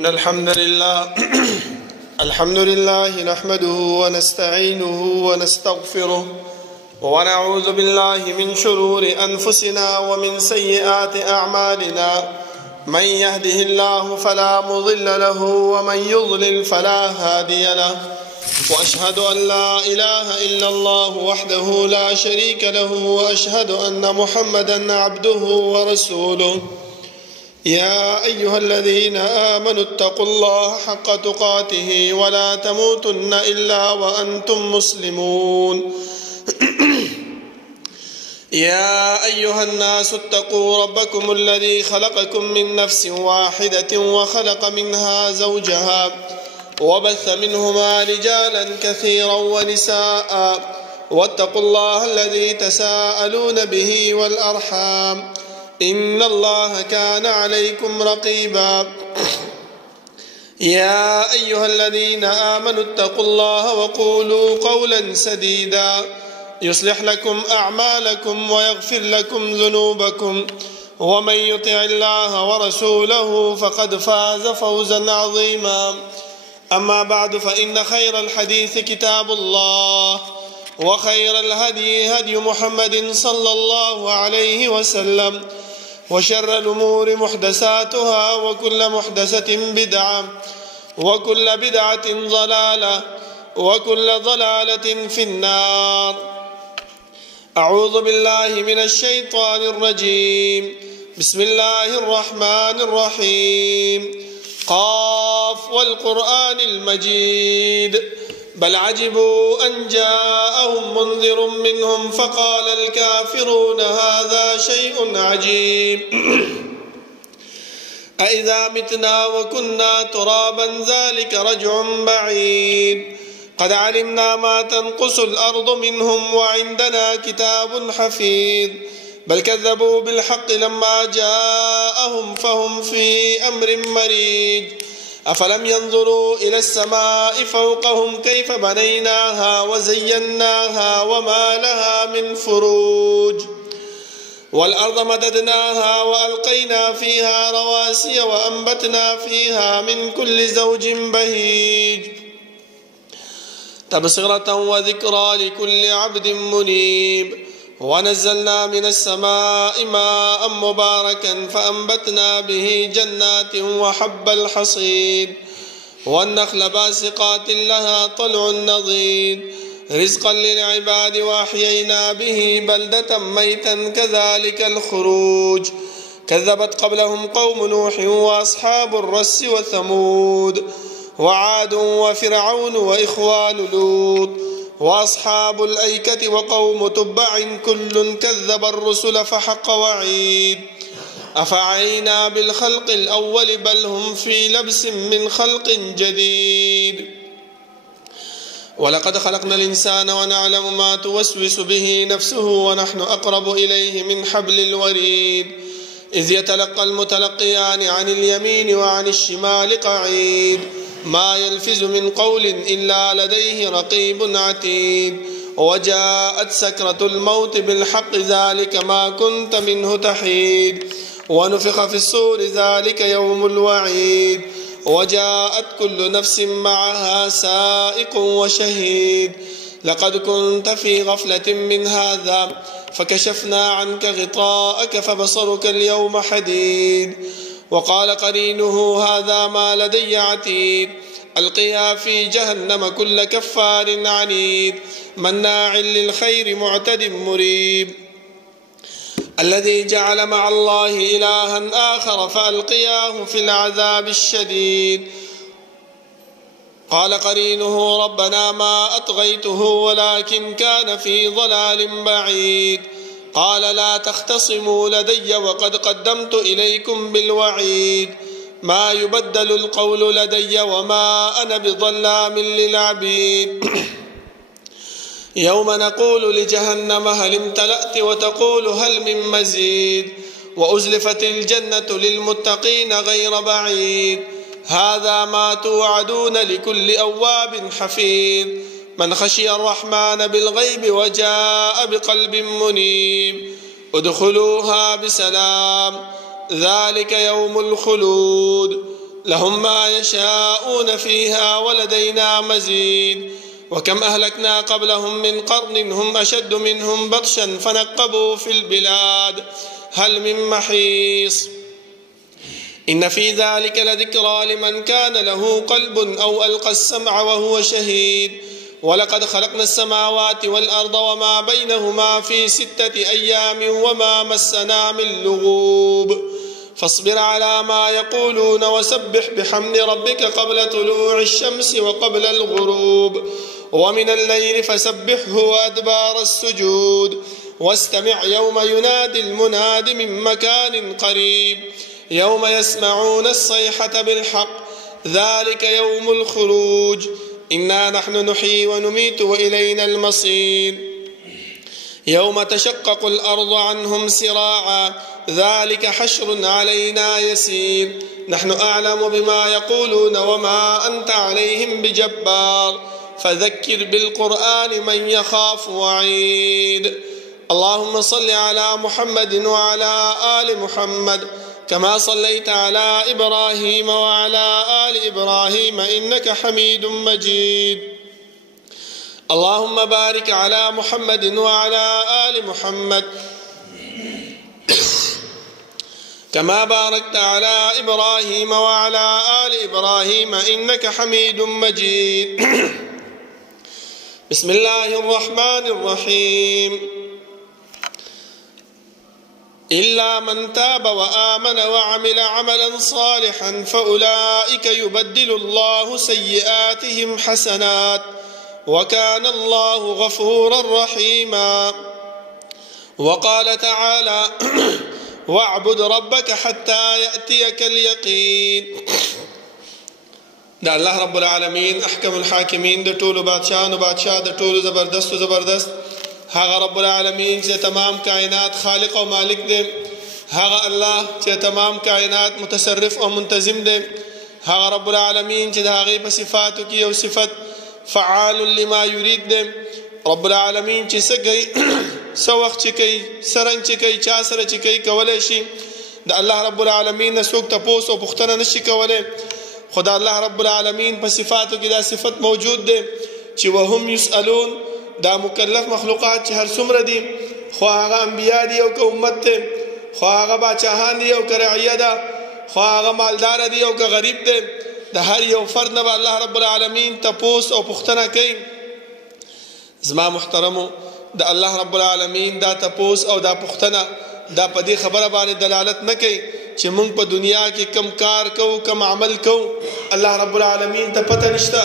إن الحمد لله نحمده ونستعينه ونستغفره ونعوذ بالله من شرور أنفسنا ومن سيئات أعمالنا. من يهده الله فلا مضل له ومن يضلل فلا هادي له، وأشهد أن لا إله إلا الله وحده لا شريك له، وأشهد أن محمدا عبده ورسوله. يا أيها الذين آمنوا اتقوا الله حق تقاته ولا تموتن إلا وأنتم مسلمون. يا أيها الناس اتقوا ربكم الذي خلقكم من نفس واحدة وخلق منها زوجها وبث منهما رجالا كثيرا ونساء، واتقوا الله الذي تساءلون به والأرحام، إن الله كان عليكم رقيبا. يا أيها الذين آمنوا اتقوا الله وقولوا قولا سديدا يصلح لكم أعمالكم ويغفر لكم ذنوبكم، ومن يطع الله ورسوله فقد فاز فوزا عظيما. أما بعد، فإن خير الحديث كتاب الله، وخير الهدي هدي محمد صلى الله عليه وسلم، وشر الأمور محدثاتها، وكل محدثة بدعة، وكل بدعة ضلالة، وكل ضلالة في النار. أعوذ بالله من الشيطان الرجيم. بسم الله الرحمن الرحيم. قاف والقرآن المجيد، بل عجبوا أن جاءهم منذر منهم فقال الكافرون هذا شيء عجيب. أإذا متنا وكنا ترابا ذلك رجع بعيد. قد علمنا ما تنقص الأرض منهم وعندنا كتاب حفيظ. بل كذبوا بالحق لما جاءهم فهم في أمر مريج. أفلم ينظروا إلى السماء فوقهم كيف بنيناها وزيناها وما لها من فروج. والأرض مددناها وألقينا فيها رواسي وأنبتنا فيها من كل زوج بهيج، تبصرة وذكرى لكل عبد منيب. ونزلنا من السماء ماء مباركا فأنبتنا به جنات وحب الحصيد، والنخل باسقات لها طلع نضيد، رزقا للعباد، وأحيينا به بلدة ميتا كذلك الخروج. كذبت قبلهم قوم نوح وأصحاب الرس وثمود وعاد وفرعون وإخوان لوط وأصحاب الأيكة وقوم تبع كل كذب الرسل فحق وعيد. أفعينا بالخلق الأول بل هم في لبس من خلق جديد. ولقد خلقنا الإنسان ونعلم ما توسوس به نفسه ونحن أقرب إليه من حبل الوريد. إذ يتلقى المتلقيان عن اليمين وعن الشمال قعيد. ما يلفظ من قول إلا لديه رقيب عتيد. وجاءت سكرة الموت بالحق ذلك ما كنت منه تحيد. ونفخ في الصور ذلك يوم الوعيد. وجاءت كل نفس معها سائق وشهيد. لقد كنت في غفلة من هذا فكشفنا عنك غطاءك فبصرك اليوم حديد. وقال قرينه هذا ما لدي عتيد. ألقيا في جهنم كل كفار عنيد مناع للخير معتد مريب. الذي جعل مع الله إلها آخر فألقياه في العذاب الشديد. قال قرينه ربنا ما أطغيته ولكن كان في ضلال بعيد. قال لا تختصموا لدي وقد قدمت إليكم بالوعيد. ما يبدل القول لدي وما أنا بظلام للعبيد. يوم نقول لجهنم هل امتلأت وتقول هل من مزيد. وأزلفت الجنة للمتقين غير بعيد. هذا ما توعدون لكل أواب حفيظ. من خشي الرحمن بالغيب وجاء بقلب منيب. ادخلوها بسلام ذلك يوم الخلود. لهم ما يشاءون فيها ولدينا مزيد وكم أهلكنا قبلهم من قرن هم أشد منهم بطشا فنقبوا في البلاد هل من محيص إن في ذلك لذكرى لمن كان له قلب أو ألقى السمع وهو شهيد ولقد خلقنا السماوات والأرض وما بينهما في 6 أيام وما مسنا من لغوب فاصبر على ما يقولون وسبح بحمد ربك قبل طلوع الشمس وقبل الغروب ومن الليل فسبحه وأدبار السجود واستمع يوم ينادي المناد من مكان قريب يوم يسمعون الصيحة بالحق ذلك يوم الخروج إنا نحن نحيي ونميت وإلينا المصير يوم تشقق الأرض عنهم سراعا ذلك حشر علينا يسير نحن أعلم بما يقولون وما أنت عليهم بجبار فذكر بالقرآن من يخاف وعيد اللهم صل على محمد وعلى آل محمد كما صليت على إبراهيم وعلى آل إبراهيم إنك حميد مجيد اللهم بارك على محمد وعلى آل محمد كما باركت على إبراهيم وعلى آل إبراهيم إنك حميد مجيد بسم الله الرحمن الرحيم إلا من تاب وآمن وعمل عملا صالحا فأولئك يبدل الله سيئاتهم حسنات وكان الله غفورا رحيما وقال تعالى واعبد ربك حتى يأتيك اليقين دا الله رب العالمين احکم الحاکمین د ټولو بادشاہانو بادشاہ د ټولو زبردست هغه رب العالمین چې تمام کائنات خالق او مالک دی هغه الله چې تمام کائنات متصرف او منتظم دی هغه رب العالمین چې د هغې په صفاتو کې یو صفت فعال لما یرید دی رب العالمین چې څه کوي څه وخت چې کوي څرنګ چې کوي چا سره چې کوي کولی شي د الله رب العالمین نه څوک تپوس او پوښتنه نشي کولی خو د الله رب العالمین په صفاتو کې دا صفت موجود دی چې وهم یسألون دا مکلف مخلوقات چې هر څومره دي خو هغه انبیا دي او که امت دی خو هغه باچاهان دي او که رعیه ده خو هغه مالدار دي او که غریب دی د هر یو فرد نه به الله رب العالمین تپوس او پوښتنه کوي زما محترمو د الله رب العالمین دا تپوس او دا پوښتنه دا په دې خبره باندې دلالت نه کوي چې موږ په دنیا کې کم کار کوو کم عمل کوو الله رب العالمین ته پته نشته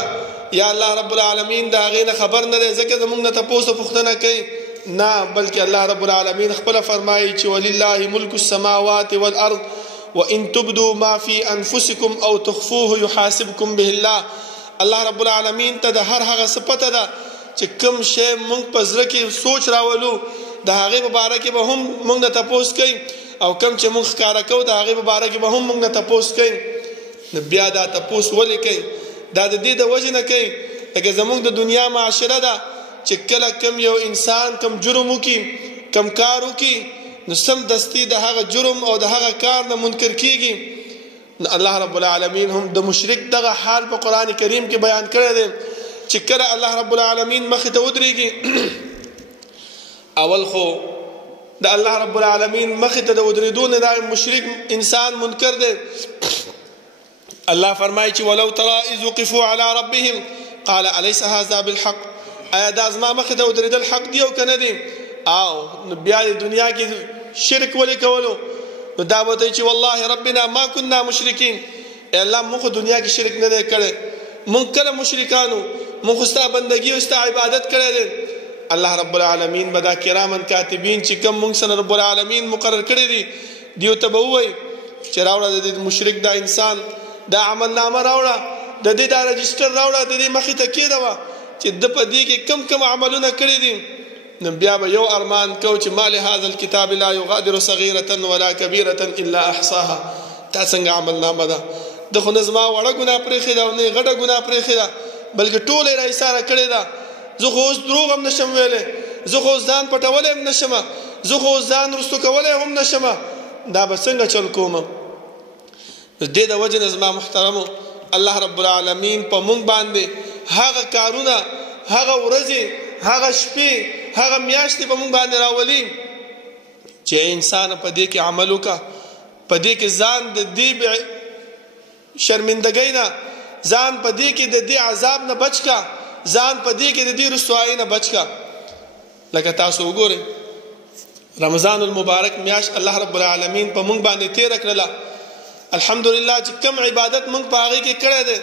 یا الله رب العالمین دا هغې نه خبر نه دی ځکه زموږ نه تپوس او پوښتنه کوي نه بلکې الله رب العالمین خپله فرمایي چې ولله ملک السماوات والارض وان تبدوا ما في انفسكم او تخفوه يحاسبكم به الله الله رب العالمین ته د هر هغه څه پته ده چې کوم شی موږ په زړه کې سوچ راولو د هغې په باره کې به هم موږ نه تپوس کوي او کوم چې موږ ښکاره کوو د هغې په باره کې به هم موږ نه تپوس کوي نو بیا دا تپوس ولې کوي دا د دې د وجې نه کوي لکه زموږ د دنیا معاشره ده چې کله کم یو انسان کم جرم وکړي کم کار وکړي نو سمدستي د هغه جرم او د هغه کار نه منکر کیږي نو الله رب العالمین هم د مشرک دغه حال په قرآن کریم کې بیان کړی دی چې کله الله رب العالمین مخې ته ودرېږي اول خو د الله رب العالمین مخې ته د ودرېدو نه دا مشرک انسان منکر دی الله فرمایي چې ولو ترى اذ وقفوا على ربهم قال اليس هذا بالحق آیا دا زما مخې ته ودرېدل حق دی او که نه دی او بیا د دنیا کې شرک ولې کولو نو دا به ته چې والله ربنا ما كنا مشرکین ای الله موږ دنیا کې شرک نه دی کړی موږ کله مشرکانو موږ ستا بندګي او ستا عبادت کړی دی الله رب العالمین به دا کرامن کاتبین چې کوم موږ سره رب العالمین مقرر کړی دي دیو ته به ووایي چې راوړه د مشرک دا انسان دا عمل نامه راوړه د دې دا رجسټر راوړه د دې مخې ته کېږده چې د په دې کې کم کم عملونه کړي دي نو بیا به یو ارمان کو چې ما لهذا الكتاب لا يغادر صغيرة ولا كبيرة الا احصاها دا څنګه عمل نامه ده د خو نه زما وړه ګناه پرېښې ده او نه یې غټه ګناه پرېښې ده بلکې ټوله یې راایساره کړې ده زه خو اوس دروغ هم نشم ویلی زه خو اوس ځان پټولی هم نشمه زه خو اوس ځان رستو کولی هم نشمه دا به څنګه چل کوم د دې د وجې نه زما محترمو الله رب العالمین په مونږ باندې هغه کارونه، هغه ورځې، هغه شپې، هغه میاشتې په مونږ باندې راولي چې انسان په دې کې عمل وکړه، په دې کې ځان د دې شرمندګۍ نه، ځان په دې کې د دې عذاب نه بچ کا، ځان په دې کې د دې رسوایی نه بچ کا. لکه تاسو وګورئ رمضان المبارک میاشت الله رب العالمین په مونږ باندې تیر کړله. الحمدلله چې کم عبادت مونږ په هغې کې کړی دی،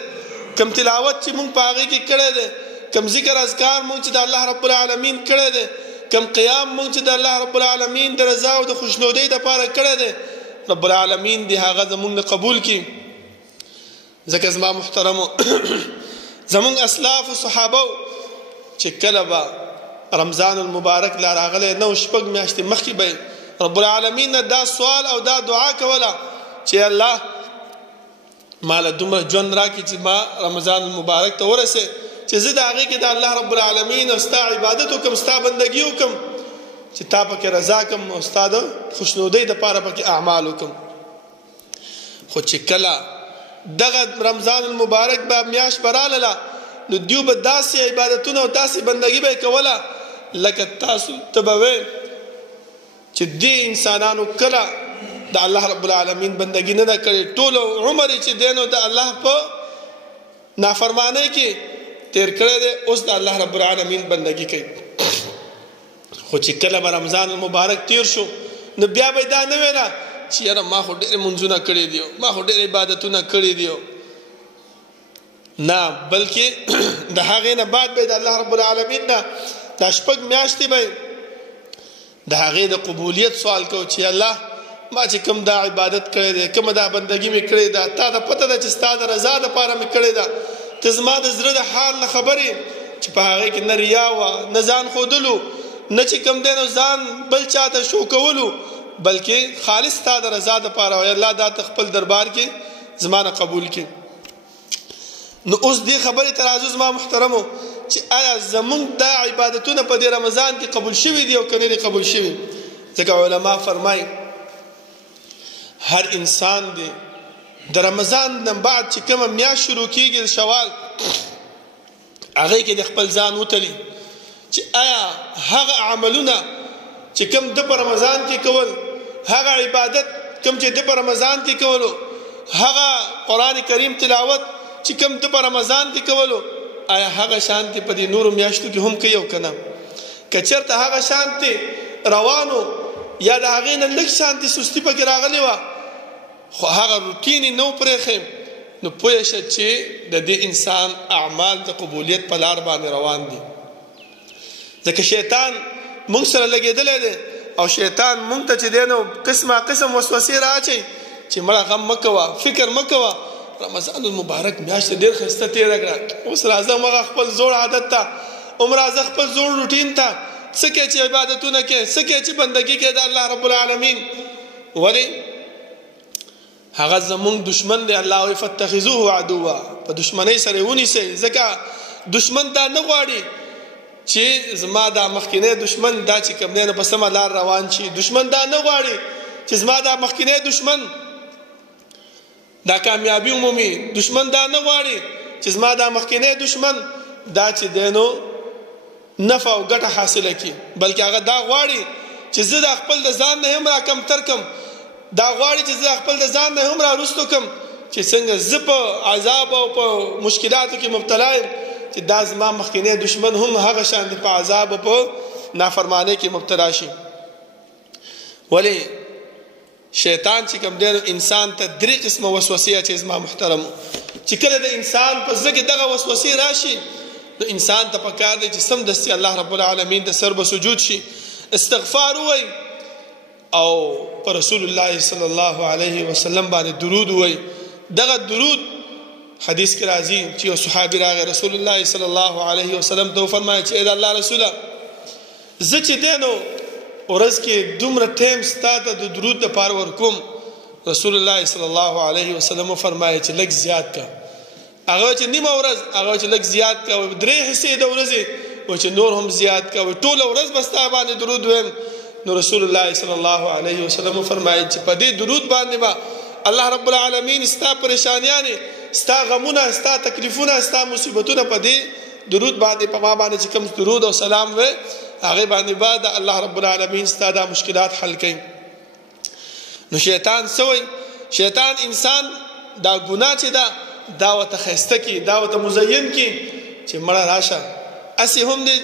کم تلاوت چې مونږ په هغې کې کړی دی، کم ذکر اذکار مونږ چې د الله رب العالمین کړی دی، کم قیام مونږ چې د الله رب العالمین د رضا او د خوشنودۍ دپاره کړی دی، رب العالمین دې هغه زمونږ نه قبول کړي. ځکه زما محترمو زمونږ اسلاف و صحابه چې کله به رمضان المبارک لا راغلی نو شپږ میاشتې مخکې به رب العالمین نه دا سوال او دا دعا کوله چې الله ماله دومره ژوند راکړي چې ما رمضان المبارک ته ورسې چې زه د هغې کې د الله رب العالمین او ستا عبادت وکړم، ستا بندګي وکړم، چې تا پکې رضا کړم او ستا د خوشنودۍ دپاره پکې اعمال وکړم. خو چې کله دغه رمضان المبارک به میاشت به راغله نو دیو به داسې عبادتونه او داسې بندګي به یې کوله لکه تاسو ته به وې چې دې انسانانو کله د الله رب العالمین بندګي نه ده کړې، ټول عمر چې دی نو د الله په نافرمانۍ کې تیر کړی دی، اوس د الله رب العالمین بندګي کوي. خو چې کله به رمضان المبارک تیر شو نو بیا به دا نه ویله چې یاره ما خو ډېرې منځونه کړي دي، ما خو ډېرې عبادتونه کړي دي، نه بلکې د هغې نه بعد به د الله رب العالمین نه دا شپږ میاشتې به د هغې د قبولیت سوال کو چې الله ما چې کوم دا عبادت کړی دی، کومه دا بندګي مې کړې ده، تا ته پته ده چې ستا د رضا دپاره مې کړې ده، ته زما د زړه د حال نه خبرې چې په هغې کې نه ریا وه، نه ځان ښودلو، نه چې کوم دی نو ځان بل چاته شو کولو، بلکې خالص ستا د رضا دپاره وایي الله دا ته خپل دربار کې زما نه قبول کړي. نو اوس دې خبرې ته راځو زما محترمو چې آیا زمونږ دا عبادتونه په دې رمضان کې قبول شوي دي او که نه دي قبول شوي؟ ځکه علما فرمایي هر انسان دی د رمضان نه بعد چې کومه میاشت شروع کېږي د شوال هغې کې د خپل ځان وتلي چې آیا هغه عملونه چې کوم د په رمضان کې کول، هغه عبادت کوم چې د په رمضان کې کولو، هغه قرآن کریم تلاوت چې کوم د په رمضان کې کولو، آیا هغه شانتې په دې نورو میاشتو کې هم کوي او که نه؟ که چېرته هغه شانتې روانو یا د هغې نه لږ شانتې سستي پکې راغلې وه خو هغه روټین یې نه و پرېښی نو پوه شه چې د دې انسان اعمال د قبولیت په لار باندې روان دي. ځکه شیطان مونږ سره لګېدلی دی او شیطان مونږ ته چې دی نو قسمه قسم وسوسې رااچوي چې مړه غم مه کوه، فکر مه کوه، رمضان المبارک میاشت ډېر ښایسته تېره کړه، اوس راځه همغه خپل زوړ عادت ته، هم راځه خپل زوړ روټین ته، څه کوې چې عبادتونه کوې، څه کوې چې بندګي کوې د الله رب العالمین. ولې هغه زمونږ دشمن دی. الله وایي فاتخذوه عدوا، په دشمنۍ سره یې ونیسئ، ځکه دشمن دا نه غواړي چې زما دا مخکینی دشمن دا چې کوم دی نو په سمه لار روان شي. دشمن دا نه غواړي چې زما دا مخکینی دشمن دا کامیابی عمومي. دشمن دا نه غواړي چې زما دا مخکینی دشمن دا چې دی نو نفع او ګټه حاصله کړي، بلکې هغه دا غواړي چې زه د خپل د ځان نه هم را کمتر کم، دا غواړي چې زه خپل د ځان نه هم را رسطو کم، چې څنګه زه په عذاب او په مشکلاتو کې مبتلا یم چې دا زما مخکینی دشمن هم هغه شان په عذاب او په نافرمانۍ کې مبتلا شي. ولی شیطان چې کوم دی انسان ته درې قسمه وسوسې اچوي زما محترم، چې کله د انسان په زړه کې دغه وسوسې راشي نو انسان ته پکار دی چې سمدستي الله رب العالمین د سر به سجود شي، استغفار ووایي او پر رسول الله صلی الله علیه وسلم باندې درود ووایي. دغه درود حدیث کې راځي چې یو صحابي راغی رسول الله صلی الله علیه وسلم ته وفرمایي چې ای د الله رسوله زه چې دی نو ورځ کې دومره ټایم ستا ته د درود دپاره ورکوم. رسول الله صلی الله علیه وسلم وفرمایي چې لږ زیات کا، هغه چې نیمه ورځ، هغه چې لږ زیات کا، درې حصې د ورځې و چې نور هم زیات کا، ټوله ورځ به ستا باندې درود ویم. نو رسول الله صلی الله علیه وسلم وفرمایي چې په دې درود باندې به الله رب العالمین ستا پریشانیانې، ستا غمونه، ستا تکلیفونه، ستا مصیبتونه په دې درود باندې په ما باندې چې کوم درود او سلام وې هغه باندې بعد الله رب العالمین ستا دا مشکلات حل کوي. نو شیطان سوی، شیطان انسان دا ګناه چې دا ورته ښایسته کړي، دا ورته مزین کړي چې مړه راشه اسې هم دې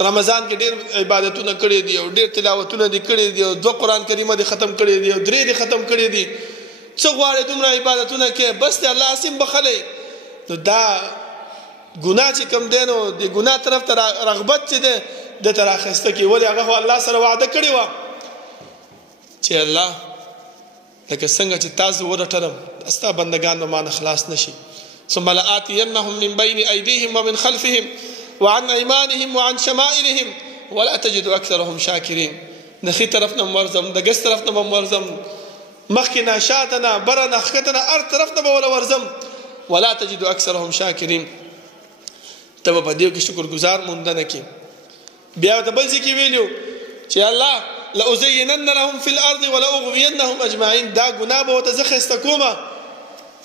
رمضان کې ډېر عبادتونه کړي دي او ډېر تلاوتونه دي کړي دي او 2 قرآن کریمه دي ختم کړي دي او 3 دي ختم کړي دي، څه غواړې دومره عبادتونه کې بس دې الله اسیم بخلی. نو دا ګناه چې کوم دی نو د ګناه طرف ته رغبت چې دی د ته راخیسته کړي. ولې هغه خو الله سره وعده کړې وه چې الله لکه څنګه چې تاسو ورټلم ستا بندگان به مانه خلاص نشي. ثم لآتینهم من بین ایدیهم ومن خلفهم وعن ایمانهم وعن شمائلهم ولا تجد اکثرهم شاکرین. د ښي طرف نه ورځم، د ګس طرف نه به ورځم، مخکې نه شاته نه بره نه ښکته نه هر طرف نه به وله ورځم. ولا تجد اکثرهم شاکرین. ته به په دې کې شکر ګزار موندنه کې. بیا د بل ځای کې ویلو چې الله لأزینن لهم فی الارض ولأغوینهم اجمعین. دا ګناه به ورته زه ښایسته کومه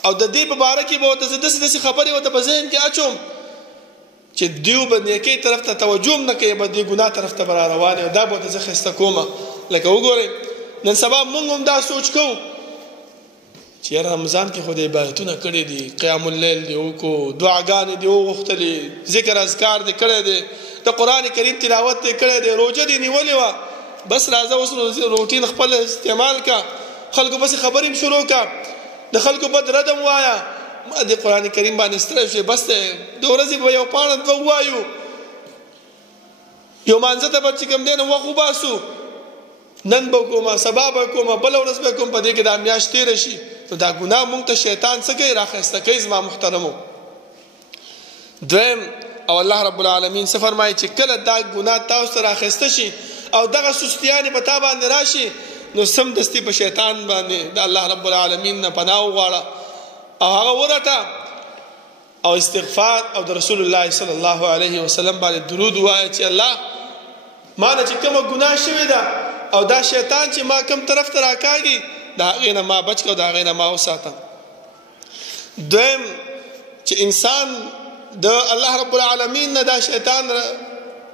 او د دې په باره کې به ورته زه داسې خبرې ورته په ذهن کې اچوم چې دیو به نیکۍ طرف ته توجه هم نه کوي، به دې ګناه طرف ته به را روان او دا به ورته زه ښایسته کومه. لکه وګورئ نن سبا موږ هم دا سوچ کوو چې یاره رمضان کې خو د عبادتونه کړي دي، قیام اللیل دې وکړو، دعاګانې دې وغوښتلې، ذکر اذکار دې کړی دی، د قرآن کریم تلاوت دې کړی دی، روژه دې نیولې وه، بس راځه اوس روټین خپل استعمال کا، خلکو بس خبرې هم شروع کا، د خلکو بد ردم وایا، ما د قرآن کریم باندې ستړی شوی، بس د ورځې به یو پاڼه دوه ووایو، یو مانځه ته به چې کوم دی نو وخت وباسو، نن به کومه سبا به کومه بله ورځ به کوم، په دې کې دا میاشت تېره شي. نو دا ګناه مونږ ته شیطان څه کوي؟ راښایسته کوي. زما محترمو دویم او الله رب العالمین څه فرمایي چې کله دا ګناه تاسو ته راښایسته شي او دغه سستیانې په تا باندې راشي نو سمدستي په شیطان باندې د الله رب العالمین نه پناه وغواړه او هغه ورټه او استغفار او د رسول الله صلی الله علیه وسلم باندې درود ووایه چې الله ما نه چې کومه ګناه شوې ده او دا شیطان چې ما کوم طرف ته راکاږي د هغې نه ما بچ کړه او د هغې نه ما وساته. دویم چې انسان د الله رب العالمین نه دا شیطان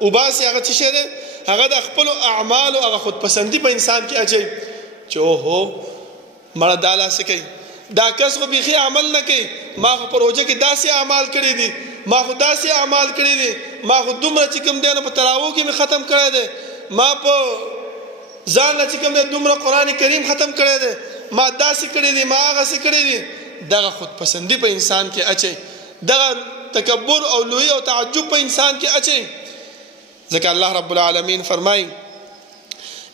وباسي، هغه څه شی دی؟ هغه د خپلو اعمالو هغه خودپسندي په انسان کې اچوي چې اوهو مړه دا لاسې کوي، دا کس خو بیخي عمل نه کوي، ما خو په روژه کې داسې اعمال کړي دي، ما خو داسې اعمال کړي دي، ما خو دومره چې کوم دی نو په تراویح کې مې ختم کړی دی، ما په ځان نه چې کوم دی دومره قرآن کریم ختم کړی دی، ما داسې کړي دي، ما هغسې کړي دي. دغه خودپسندي په انسان کې اچوي، دغه تکبر او لوی او تعجب په انسان کې اچوي. ځکه الله رب العالمین فرمایي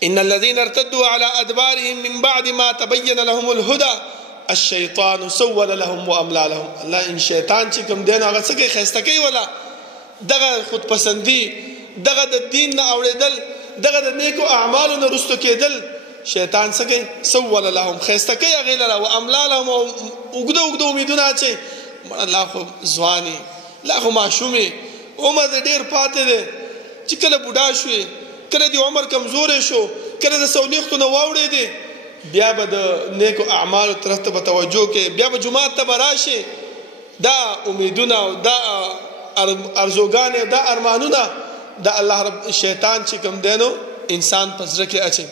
ان الذين ارتدوا على ادبارهم من بعد ما تبين لهم الهدى الشیطان سول لهم واملا لهم. الله ان شیطان چې کوم دی نو هغه څه کوي؟ ښایسته کوي. ولا دغه خودپسندي، دغه د دین نه اوړېدل، دغه د نیکو اعمالو نه رستو کېدل شیطان څه کوي؟ سول لهم، ښایسته کوي هغې لره، واملا لهم، او اوږده اوږده امیدونه اچوي. لا خو ځوانې، لا خو ماشومې، عمر دې ډېر پاتې دی، چې کله بوډا شوې، کله دې عمر کمزوری شو، کله د سولیختو نه واوړېدې، بیا به د نیکو اعمالو طرف ته به توجه کوي، بیا به جومات ته به راشي. دا امیدونه او دا ارزوګانې، دا ارمانونه د الله رب شیطان چې کوم دی نو انسان په زړه کې اچوي.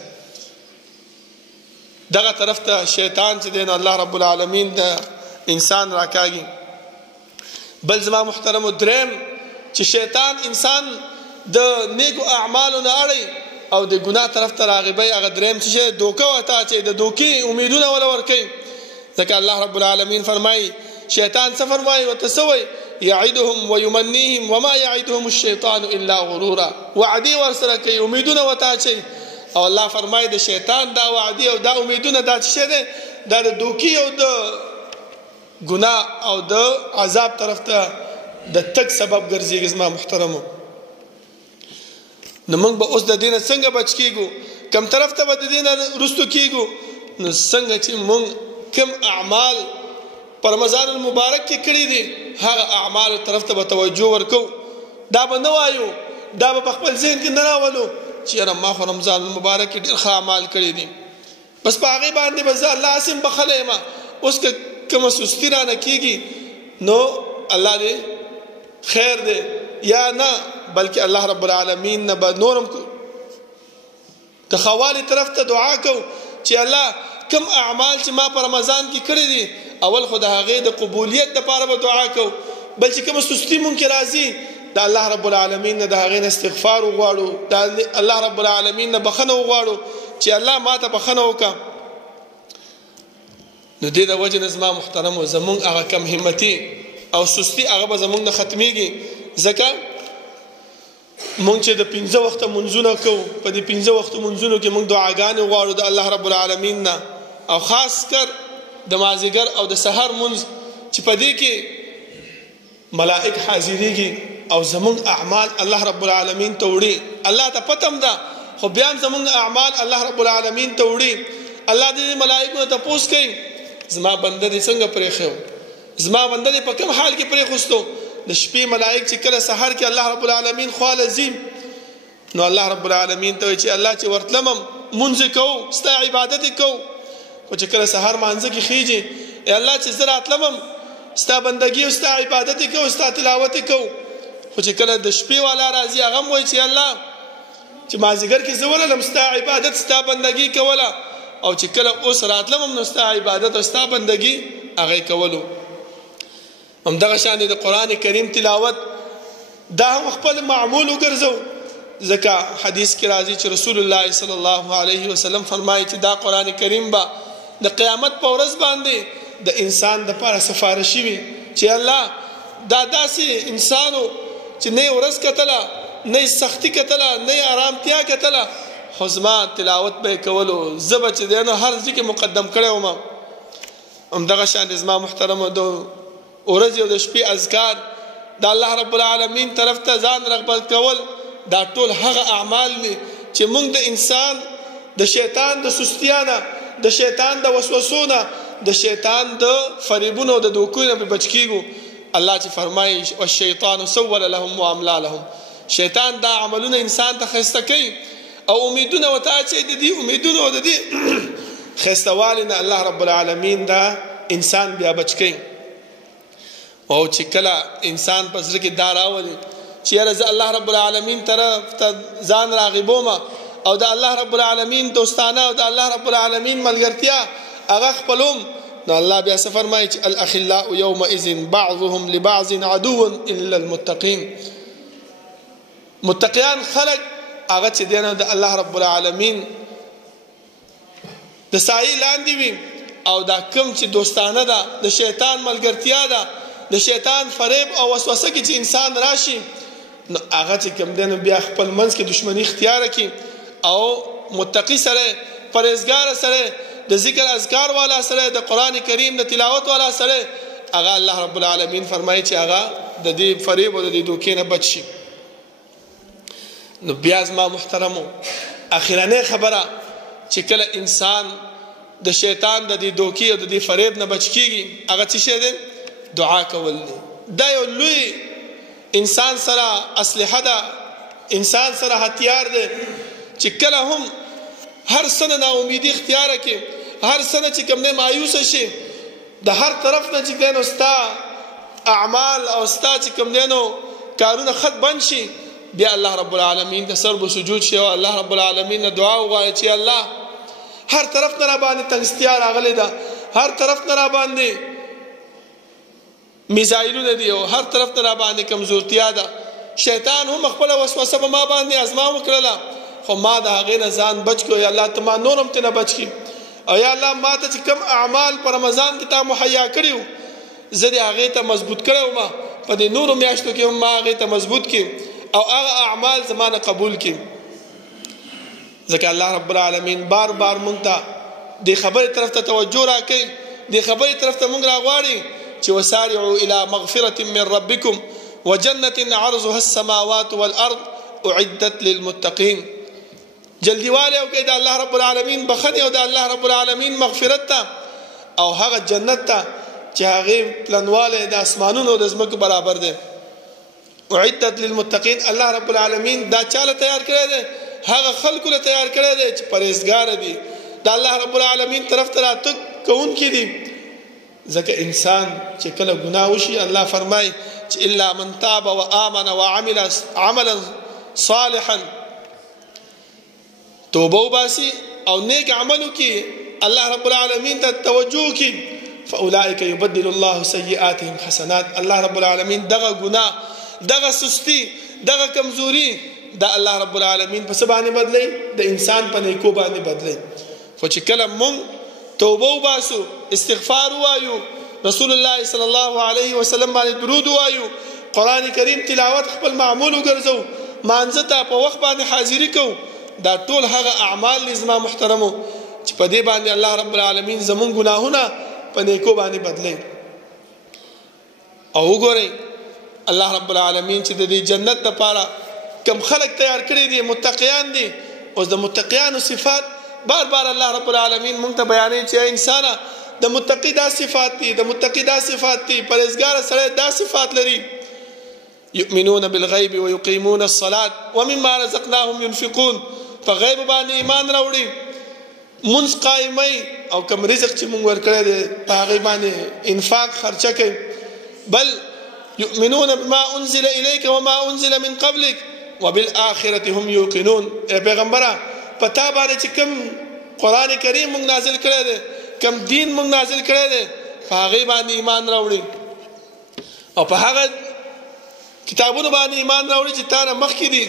دغه طرف ته شیطان چې دی نو الله رب العالمین د انسان راکاږي. بل زما محترمو دریم چې شیطان انسان د نیکو اعمالو نه اړوي او د ګناه طرف ته راغبوي. هغه دریم څه شی؟ دوکه ورته اچوي، د دوکې امیدونه وله ورکوي. ځکه الله رب العالمین فرمایي، شیطان څه فرمایي ورته؟ څه وایي؟ یعدهم ویمنیهم وما یعدهم الشیطان الا غرورا. وعدې ورسره کوي، امیدونه ورته اچوي. او الله فرمایي د شیطان دا وعدې او دا امیدونه دا څه شی دی؟ دا د دوکې او د ګناه او د عذاب طرف ته د تک سبب ګرځېږي. زما محترمو نو موږ به اوس د دې نه څنګه بچ کېږو؟ کم طرف ته به د دې نه رستو کېږو؟ نو څنګه چې موږ کم اعمال په رمضان المبارک کې کړي دي هغه اعمالو طرف ته به توجه ورکو. دا به نه وایو، دا به په خپل ذهن کې نه راولو چې یاره ما خو رمضان المبارک کې ډېر ښه اعمال کړي دي، بس په هغې باندې به زه الله هسې بخلی یم. اوس که کومه سستي رانه کېږي نو الله دې خیر دی، یا نه بلکې الله رب العالمین نه به نورم د خوالې طرف ته دعا کوو چې الله کم اعمال چې ما په رمضان کې کړي دي اول خو د هغې د قبولیت دپاره به دعا کوو، بل چې کومه سستي مونږ کې راځي د الله رب العالمین نه د هغې نه استغفار وغواړو، د الله رب العالمین نه بخښنه وغواړو چې الله ما ته بخښنه وکړه. نو دې د وجې نه زما محترمو زمونږ هغه کم همتي او سستی هغه به زمونږ نه ختمیږي. ځکه مونږ چې د 5 وخته منځونه کوو، په دې 5 وخته منځونو کې مونږ دعاګانې غواړو د الله رب العالمین نه، او خاص کر د مازدیګر او د سحر منځ چې په دې کې ملائک حاضریږي او زمونږ اعمال الله رب العالمین ته وړي. الله ته پتم ده خو بیا هم زمونږ اعمال الله رب العالمین ته وړي. الله دې ملائکو ته تپوس کوي زما بنده دې څنګه پرېښی، زما بنده دې په کوم حال کې پرېښوستو. د شپې ملائک چې کله سحر کې الله رب العالمین خواله ځي نو الله رب العالمین ته وایي چې الله چې ورتلمم مونځ کوو ستا عبادت یې کوو، خو چې کله سحر مانځه کې خیږي ای الله چې زه راتلمم ستا بندګي او ستا عبادت یې کوو، ستا تلاوت یې کوو. خو چې کله د شپې والا راځي هغه هم وایي چې الله چې مازدیګر کې زه وللم ستا عبادت ستا بندګي کوله، او چې کله اوس راتلمم نو ستا عبادت او ستا بندګي هغه کولو. همدغه شان د قرآن کریم تلاوت دا هم خپل معمول وګرځو، ځکه حدیث کې راځي چې رسول الله صلی الله علیه وسلم فرمایي چې دا قرآن کریم به د قیامت په ورځ باندې د انسان دپاره سفارشي وي چې الله دا داسې انسانو چې نه یې ورځ کتله نه یې سختي کتله نه یې ارامتیا کتله، خو زما تلاوت به یې کولو، زه به چې دی نو هر ځای کې مقدم کړی وم. همدغه شان زما محترمو د ورځې او د شپې اذکار د الله رب العالمین طرف ته ځان رغبت کول دا ټول هغه اعمال دي چې موږ د انسان د شیطان د سستیانه، د شیطان د وسوسونه، د شیطان د فریبونو او د دوکو نه بچ کیږو. الله چې فرمایي والشیطان سول لهم واملا لهم، شیطان دا عملونه انسان ته ښایسته کوي او امیدونه ورته اچوي، د دې امیدونو او د دې ښایستهوالي نه الله رب العالمین دا انسان بیا بچ کوي. او چې کله انسان په زړه کې دا راولي چې یاره زه الله رب العالمین طرف ته ځان راغبوم او د الله رب العالمین دوستانه او د الله رب العالمین ملګرتیا هغه خپلوم، نو الله بیا څه فرمایي چې الاخلاء یومئذ بعضهم لبعض عدو الا المتقین. متقیان خلق هغه چې دی نو د الله رب العالمین د سایې لاندې وي، او دا کوم چې دوستانه ده د شیطان ملګرتیا ده، د شیطان فریب او وسوسه کې چې انسان راشي نو هغه چې کوم دی نو بیا خپل منځ کې دشمني اختیاره کړي، او متقي سره پرهیزګار سره د ذکر اذکار والا سره د قرآن کریم د تلاوت والا سره هغه الله رب العالمین فرمایي چې هغه د دې فریب او د دې دوکې نه بچ شي. نو بیا زما محترمو اخرنۍ خبره چې کله انسان د شیطان د دې دوکې او د دې فریب نه بچ کیږي هغه څه شی دی؟ دعا کول دی. دا یو لوی انسان سره اسلحه ده، انسان سره هتیار دی چې کله هم هر سنه ناامیدي اختیاره کړي، هر سنه چې کوم نه مایوسه شي، د هر طرف نه چې دی نو ستا اعمال او ستا چې کوم دی نو کارونه خط بند شي، بیا الله رب العالمین د سر به سجود شي او الله رب العالمین نه دعا وغواړي چې الله هر طرف نه را باندې تنګستیا راغلی ده، هر طرف نه را باندې میزایلونه دي او هر طرف نه را باندې کمزورتیا ده. شیطان هم خپل وسوسه په ما باندې ازما وکړله، خو ما د هغې نه ځان بچ کړو. یا الله ته ما نور هم ترنه بچ کړي، او یا الله ما ته چې کوم اعمال په رمضان کې تا مهیا کړي وو زه دې هغې ته مضبوط کړی وم، په دې نورو میاشتو کې هم ما هغې ته مضبوط کړي او هغه اعمال زما نه قبول کړي. ځکه الله رب العالمین بار بار مونږ ته دې خبرې طرف ته توجه راکوي، دې خبرې طرف ته مونږ راغواړي چې وسارعوا الى مغفرة من ربكم وجنة عرضها السماوات والارض اعدت للمتقين. جلدی والے او کې د الله رب العالمین بخنه او د الله رب العالمین مغفرت ته او هغه جنت ته چې هغه پلنواله د اسمانونو د زمکو برابر ده. اعدت للمتقين، الله رب العالمین دا چاله تیار کړی دی، هغه خلکو له تیار کړی دی چې پرهیزګار دي، د الله رب العالمین طرف ته راتګ کوونکي دي. ځکه انسان چې کله ګناه وشي الله فرمایي چې الا من تاب وآمن وعمل عملا صالحا، توبه وباسي او نیک عمل وکړي، الله رب العالمین ته توجه وکړي، فاولئک یبدل الله سیئاتهم حسنات. الله رب العالمین دغه ګناه، دغه سستی، دغه کمزوري دا الله رب العالمین په څه باندې بدلی؟ د انسان په نیکو باندې بدلی. خو چې کله مونږ توبه وباسو، استغفار وایو، رسول الله صلی الله علیه وسلم باندې درود وایو، قرآن کریم تلاوت خپل معمول وګرځو، مانځه ته په وخت باندې حاضری کوو، دا ټول هغه اعمال دي زما محترمو چې په دې باندې الله رب العالمین زمونږ ګناهونه په نیکو باندې بدلی. او وګورئ الله رب العالمین چې د دې جنت لپاره کم خلق تیار کړی دي، متقیان دي. اوس د متقیانو صفات بار بار الله رب العالمین مونږ ته بیانوي چې انسانه د متقی دا صفات دي، د متقی دا صفات دي، پرهیزګار سره دا صفات لري. یؤمنون بالغیب ویقیمون الصلاة ومما رزقناهم ينفقون. په غیب باندې ایمان راوړي، منځ قایمي، او کوم رزق چې مونږ ورکړی دی په هغې باندې انفاق خرچه کوي. بل یؤمنون بما انزل الیک وما انزل من قبلک وبالآخرة هم یوقنون. ای پیغمبره په تا باندې چې کوم قرآن کریم مونږ نازل کړی دی، کوم دین مونږ نازل کړی دی، په هغې باندې ایمان راوړي، او په هغه کتابونو باندې ایمان راوړي چې تا نه مخکې دي.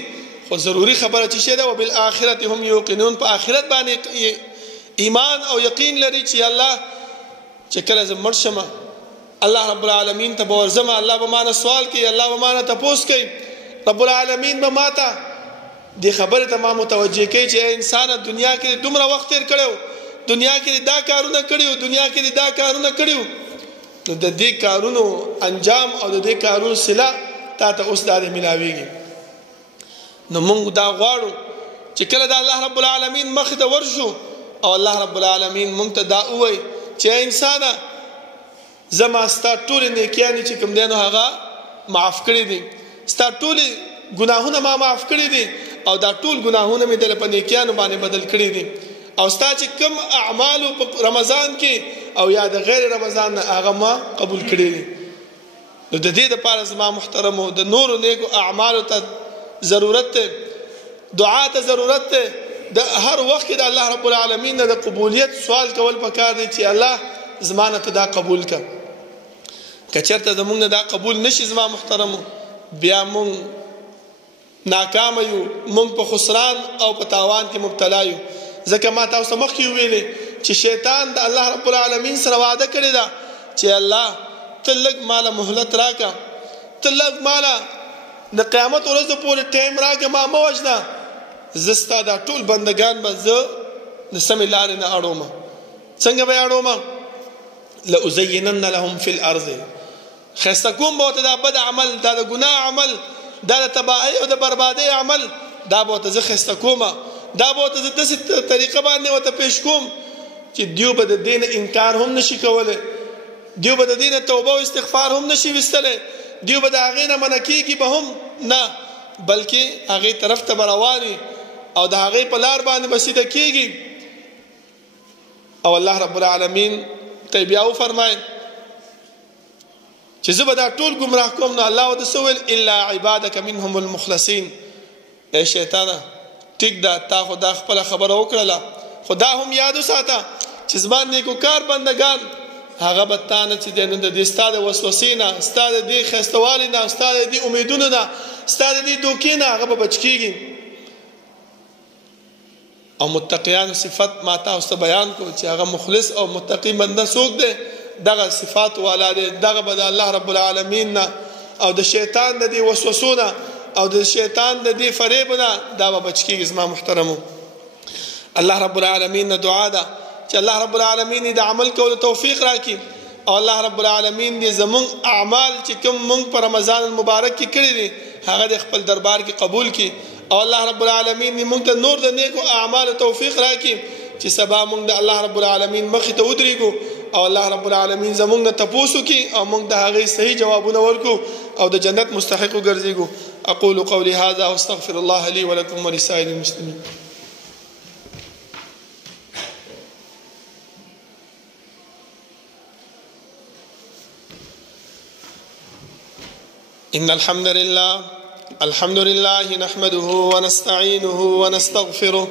خو ضروري خبره چې شی ده وبالآخرة هم یوقنون، په آخرت باندې ایمان او یقین لري چې الله چې کله زه مړ شم الله رب العالمین ته به ورځم، الله به مانه سوال کوي، الله به مانه تپوس کوي، رب العالمین به ماته دې خبرې ته ما متوجه کوي چې انسانه دنیا کې دومره وخت تیر کړی، دنیا کې دا کارونه کړي، دنیا کې دا کارونه کړي، نو د دې کارونو انجام او د دې کارونو صله تا ته اوس دا ملاویږي. نو مونږ دا غواړو چې کله د الله رب العالمین مخ ته ورشو او الله رب العالمین مونږ ته دا ووایي چې انسانه زما ستا ټولې نیکیانې چې کوم دی نو هغه معاف کړي دي، ستا ټولې ګناهونه ما معاف کړي دي، او دا ټول ګناهونه مې دله په نیکیانو باندې بدل کړي دي، او ستا چې کوم اعمالو په رمضان کې او یا د غیر رمضان نه هغه ما قبول کړي دي. نو د دې دپاره زما محترمو د نورو نیکو اعمالو ته ضرورت دی، دعا ته ضرورت دی. د هر وخت کې د الله رب العالمین نه د قبولیت سوال کول پکار دی چې الله زما نه ته دا قبول کړه. که چېرته زموږ نه دا قبول نشي زما محترمو، بیا مونږ ناکامه یو، مونږ په خسران او په تاوان کې مبتلا یو. ځکه ما تاسو مخکې ویلې چې شیطان د الله رب العالمین سره وعده کړې ده چې الله ته لږ ماله مهلت راکړه، ته لږ ماله د قیامت ورځ پورې ټایم راکړه، ما مه وژنه، زه ستا دا ټول بندګان به زه د سمې لارې نه اړوم. څنګه به یې اړوم؟ لأزینن لهم فی الارض، ښایسته کوم به ورته دا بد عمل، دا د ګناه عمل، دا د تباهۍ او د بربادۍ عمل، دا به ورته زه ښایسته کومه، دا به ورته زه داسې طریقه باندې ورته پیش کوم چې دیو به د دې نه انکار هم نشي کولی، دیو به د دې نه توبه او استغفار هم نشي ویستلی، دیو به د هغې نه منع کېږي به هم نه، بلکې هغې طرف ته به رواني او د هغې په لار باندې به سیده کېږي. او الله رب العالمین ته بیا وفرمایل چې زه به دا ټول ګمراه کوم. نو الله ورته څه ویل؟ الا عبادک منهم المخلصین. ای شیطانه ټیک ده، تا خو دا خپله خبره وکړله، خو دا هم یاد وساته چې زما نیکوکار بندګان هغه به تا نه چې دی نو د دې ستا د وسوسې نه، ستا د دې ښایستهوالي نه، ستا د دې امیدونو نه، ستا د دې دوکې نه هغه به بچ کېږي. او متقیانو صفت ما تاسو ته بیان کو چې هغه مخلص او متقی بنده څوک دی، دغه صفات والا دی، دغه به د الله رب العالمین نه او د شیطان د دې وسوسو نه او د شیطان د دې فریب نه دا به بچ کېږي. زما محترمو الله رب العالمین نه دعا ده چې الله رب العالمین د عمل کولو توفیق راکړي، او الله رب العالمین دې زمونږ اعمال چې کوم مونږ په رمضان المبارک کې کړي دي هغه د خپل دربار کې قبول کړي، او الله رب العالمین دې مونږ ته نور د نیکو اعمالو توفیق راکړي چې سبا مونږ د الله رب العالمین مخې ته ودرېږو او الله رب العالمین زمونږ نه تپوس وکړي او مونږ د هغې صحیح جوابونه ورکړو او د جنت مستحق وګرځېږو. اقول قولي هذا واستغفر الله لي ولكم ولسائر المسلمين. إن الحمد لله نحمده ونستعينه ونستغفره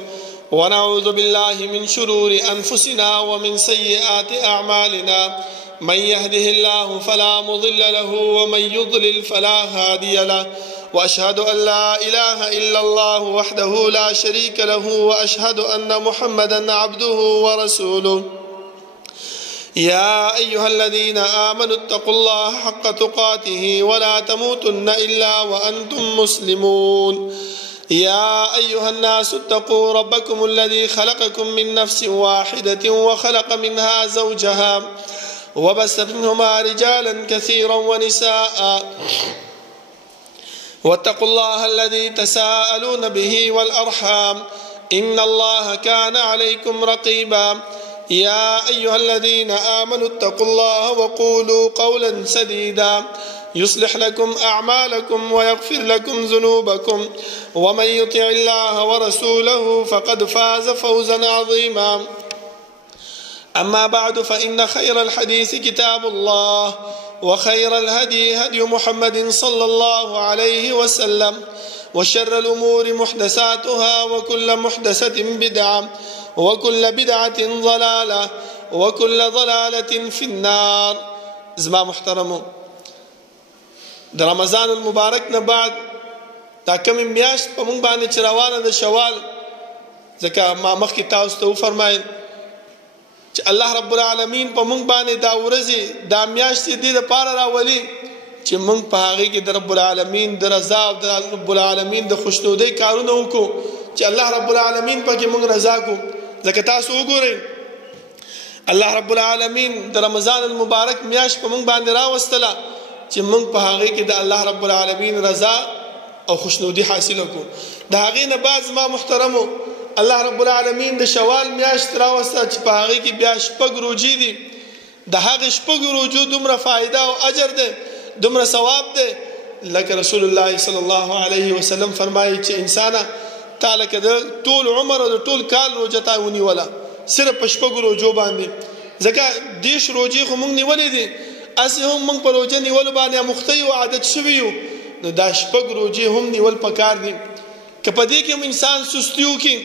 ونعوذ بالله من شرور أنفسنا ومن سيئات أعمالنا من يهده الله فلا مضل له ومن يضلل فلا هادي له وأشهد أن لا إله إلا الله وحده لا شريك له وأشهد أن محمدا عبده ورسوله يا أيها الذين آمنوا اتقوا الله حق تقاته ولا تموتن إلا وأنتم مسلمون يا أيها الناس اتقوا ربكم الذي خلقكم من نفس واحدة وخلق منها زوجها وبث منهما رجالا كثيرا ونساء واتقوا الله الذي تساءلون به والأرحام إن الله كان عليكم رقيبا يا أيها الذين آمنوا اتقوا الله وقولوا قولا سديدا يصلح لكم أعمالكم ويغفر لكم ذنوبكم ومن يطع الله ورسوله فقد فاز فوزا عظيما أما بعد فإن خير الحديث كتاب الله وخير الهدي هدي محمد صلى الله عليه وسلم وشر الأمور محدثاتها وكل محدثة بدعة وكل بدعة ضلالة وكل ضلالة في النار. زما محترمو د رمضان المبارک نه بعد دا کم میاشت په مونږ باندې چې روانه د شوال ځکه ما مخکې تاسو ته وفرمایل چې الله رب العالمین په مونږ باندې دا ورځې دا میاشتې دې لپاره راولي چې مونږ په هغې کې د رب العالمین د رضا او د رب العالمین د خوشنودۍ کارونه وکړو چې الله رب العالمین پکې مونږ رضا کړو. ځکه تاسو وګورئ الله رب العالمین د رمضان المبارک میاشت په مونږ باندې راوستله چې مونږ په هغې کې د الله رب العالمین رضا او خوشنودي حاصله کړو. د هغې نه بعد زما محترمو الله رب العالمین د شوال میاشت راوسته چې په هغې کې بیا 6 روژې دي. د هغې 6 روژو دومره فایده او اجر دی، دومره ثواب دی، لکه رسول الله صلی الله علیه وسلم فرمایي چې انسانه تا لکه د ټول عمر او د ټول کال روژه تا ونیوله صرف په 6 روژو باندې. ځکه 10 روژې خو مونږ نیولې دي، اسی هم مونږ په روژه نیولو باندې مختی او عادت شوي یو، نو دا 6 روژې هم نیول پکار دي. که په دې کې هم انسان سستی وکړي،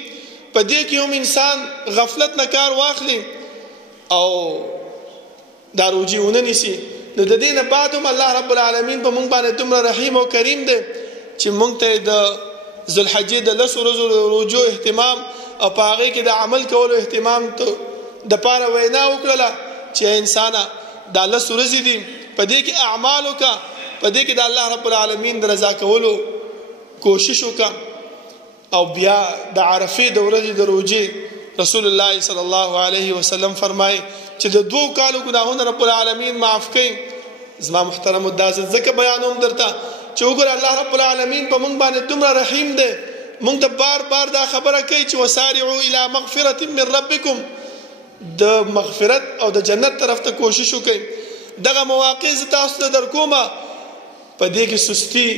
په دې کې هم انسان غفلت نه کار واخلي او دا روژې ونه نیسي، نو د دې نه بعد هم الله رب العالمین په مونږ باندې دومره رحیم او کریم دی چې مونږ ته د ذوالحجې د 10 ورځو روژو اهتمام او په هغې کې د عمل کولو اهتمام دپاره وینا وکړله چې انسانه دا 10 ورځې دي، په دې کې اعمال وکړه، په دې کې د الله رب العالمین د رضا کولو کوشش وکړه. او بیا د عرفې د ورځې د روژې رسول الله صلی الله علیه وسلم فرمایي چې د 2 کالو ګناهونه رب العالمین معاف کوي. زما محترمو دا ځکه بیانوم درته چې وګوره الله رب العالمین په مونږ باندې دومره رحیم دی، مونږ ته بار بار دا خبره کوي چې وسارعوا الی مغفرة من ربکم، د مغفرت او د جنت طرف ته کوشش وکړئ. دغه مواقع زه تاسو ته در کومه، په دې کې سستی،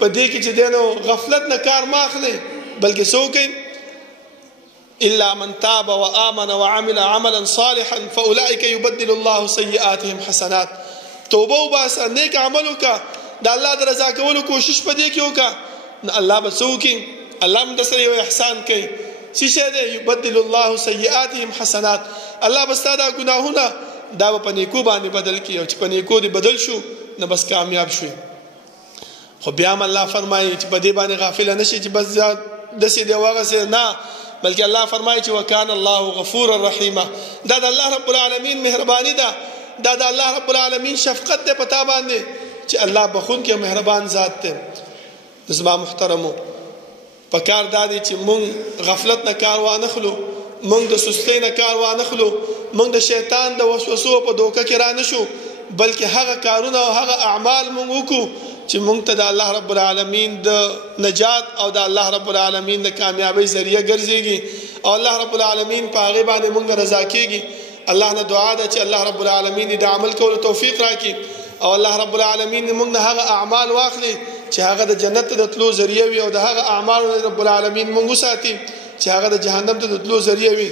په دې کې چې دی نو غفلت نه کار مه اخلئ، بلکې څه وکړئ الا من تاب وآمن وعمل عملا صالحا فاولئک یبدل الله سیئاتهم حسنات. توبه وباسه، نیک عمل وکړه، د الله د رضا کولو کوشش په دې کې وکړه، نو الله به څه وکړي؟ الله هم در سره یو احسان کوي. څه شی دی؟ یبدل الله سیئاتهم حسنات. الله به ستا دا ګناهونه دا به په نیکو باندې بدل کړي، او چې په نیکو دې بدل شو نو بس کامیاب شوي. خو بیا هم الله فرمایي چې په دې باندې غافله نه شي چې بس داسې دی وغسې نه، بلکې الله فرمایي چې وکان الله غفورا رحیما. دا د الله رب العالمین مهرباني ده، دا د الله رب العالمین شفقت ده په تا باندې چې الله بخونکی مهربان ذات دی. زما محترمو پکار دا دی چې مونږ غفلت نه کار وانخلو، مونږ د سستۍ نه کار وانخلو، مونږ د شیطان د وسوسو په دوکه کې را نشو، بلکې هغه کارونه او هغه اعمال مونږ وکړو چې مونږ ته د الله رب العالمین د نجات او د الله رب العالمین د کامیابی ذریعہ ګرځېږي، او الله رب العالمین په هغې باندې مونږ رضا کېږي. الله نه دعا ده چې الله رب العالمین د عمل کولو توفیق راکړي، او الله رب العالمین مونږ نه هغه اعمال واخلي چې هغه د جنت ته د تلو ذریعہ وي، او د هغه اعمالو رب العالمین مونږ وساتي چې هغه د جهنم ته د تلو ذریعہ وي.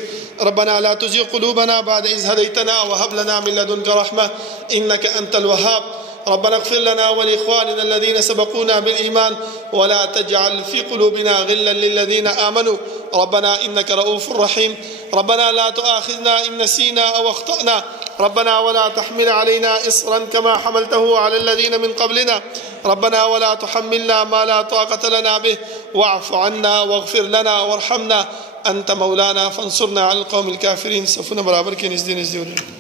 ربنا لا تزغ قلوبنا بعد إذ هديتنا وهب لنا من لدنك رحمة إنك أنت الوهاب. ربنا اغفر لنا ولإخواننا الذين سبقونا بالإيمان ولا تجعل في قلوبنا غلا للذين آمنوا ربنا إنك رؤوف رحيم. ربنا لا تؤاخذنا إن نسينا أو أخطأنا ربنا ولا تحمل علينا إصرا كما حملته على الذين من قبلنا ربنا ولا تحملنا ما لا طاقة لنا به واعف عنا واغفر لنا وارحمنا أنت مولانا فانصرنا على القوم الكافرين. صفنا برابر के नज़दीक